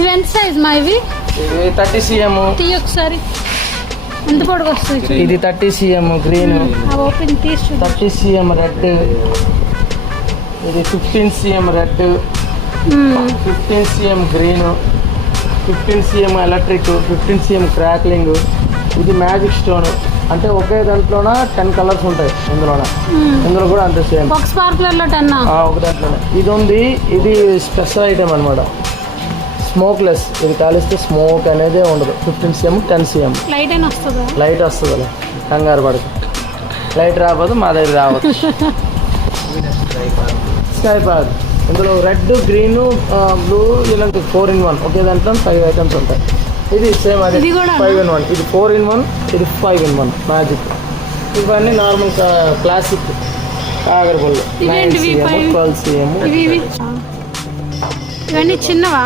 ఇవి ఎంత సైజ్ మా ఇవి? 30 cm. ఒకసారి ఎంత పొడుగు వస్తుంది? ఇది 30 cm గ్రీన్. ఓపెన్ తీసి 30 cm రెడ్. ఇది 15 cm red, 15 cm green, 15 cm electric, 15 cm crackling. ఇది మ్యాజిక్ స్టోన్. అంటే ఒకే దాంట్లోన 10 కలర్స్ ఉంటాయి ఇందులో కూడా అంతే సేమ్. ఒక స్పార్క్లర్లో 10 ఒక దాంట్లోనే. ఇది ఉంది, ఇది స్పెషల్ ఐటమ్ అనమాట, స్మోక్లెస్. ఇది కాలిస్తే స్మోక్ అనేది ఉండదు. 15 cm 10 cm లైట్ అయినా వస్తుందా? లైట్ వస్తుంది, కంగారు పడదు. లైట్ రాబోదు, మా దగ్గర రావచ్చు. Sky path. ఇందులో రెడ్, గ్రీన్, బ్లూ ఇలాంటి 4-in-1 ఒకే దాంట్లో 5 ఐటమ్స్ ఉంటాయి. ఇది సేమ్ అదే 5-in-1. ఇది 4-in-1, ఇది 5-in-1 మ్యాజిక్. ఇవన్నీ నార్మల్ క్లాసిక్ కాగరపళ్ళు 9 cm 12 cm. ఇవన్నీ చిన్నవా?